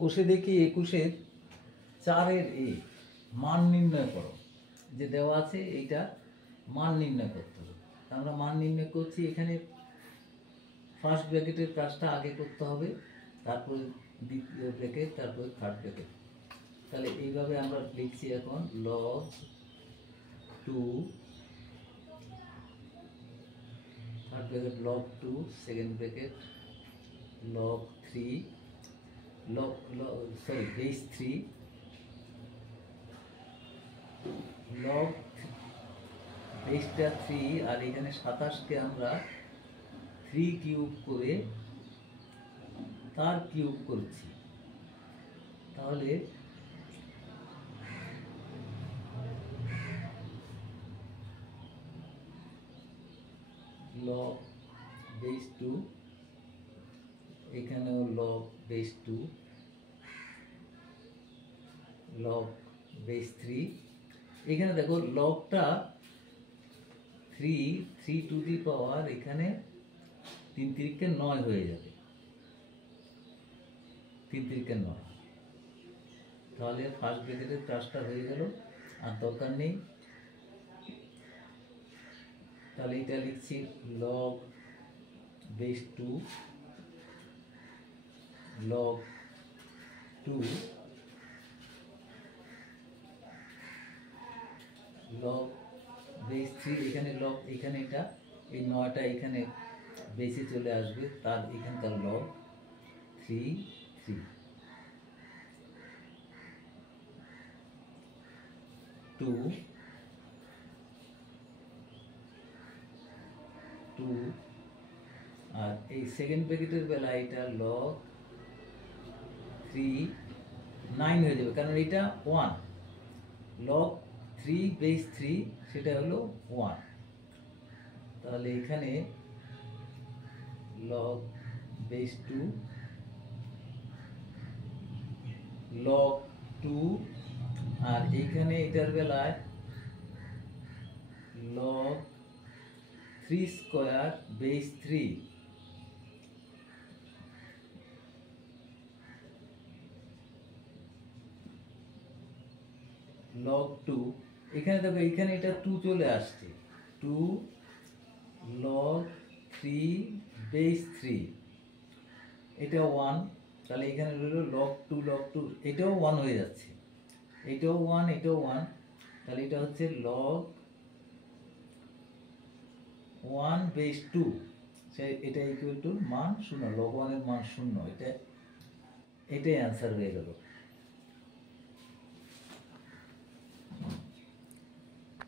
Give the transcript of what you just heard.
কোষে দেখি 21-এর 4-এর এ মান নির্ণয় করো। যে দেওয়া আছে এইটা মান নির্ণয় করতে হবে। আমরা মান নির্ণয় করছি, এখানে ফার্স্ট ব্র্যাকেটের কাজটা আগে করতে হবে, তারপরে দ্বিতীয় ব্র্যাকেট, তারপরে থার্ড ব্র্যাকেট। তাহলে এইভাবে আমরা লিখছি এখন log 2 third bracket, log 2 second bracket, log 3 base 3 log বেসটা 3 আর এখানে 27কে আমরা 3 কিউব করে তার কিউব করছি। তাহলে log base 2, এখানেও log base 2, log base 3। এখানে দেখো লগটা 3 টু দি পাওয়ার এখানে 3 তিরিকে 9 হয়ে যাবে, 3 তিরিকে 9। তাহলে ফার্স্ট ব্র্যাকেটের কাজটা হয়ে গেল, আর দরকার নেই। তাহলে এটা লিখছি log base 2 log 2 log base 3, এখানে log, এখানে এটা এই 9টা এখানে বেসে চলে আসবে, তার এখানকার log 3 2 আর এই সেকেন্ড ব্র্যাকেটের বেলা এটা log 3 9 হয়ে যাবে, কারণ এটা 1 log 3 base 3 সেটা হলো 1। তাহলে এখানে log base 2 log 2 আর এইখানে এটার বেলায় log 3 স্কয়ার base 3 log 2। এখানে দেখো এখানে এটা 2 চলে আসছে, 2 log 3 base 3 এটা 1। তাহলে এখানে রইল log 2 এটাও 1 হয়ে যাচ্ছে, এটাও 1 এটাও 1। তাহলে এটা হচ্ছে log 1 base 2, এটা ইকুয়াল টু মান 0, log 1 এর মান 0। এটাই অ্যান্সার হয়ে গেল।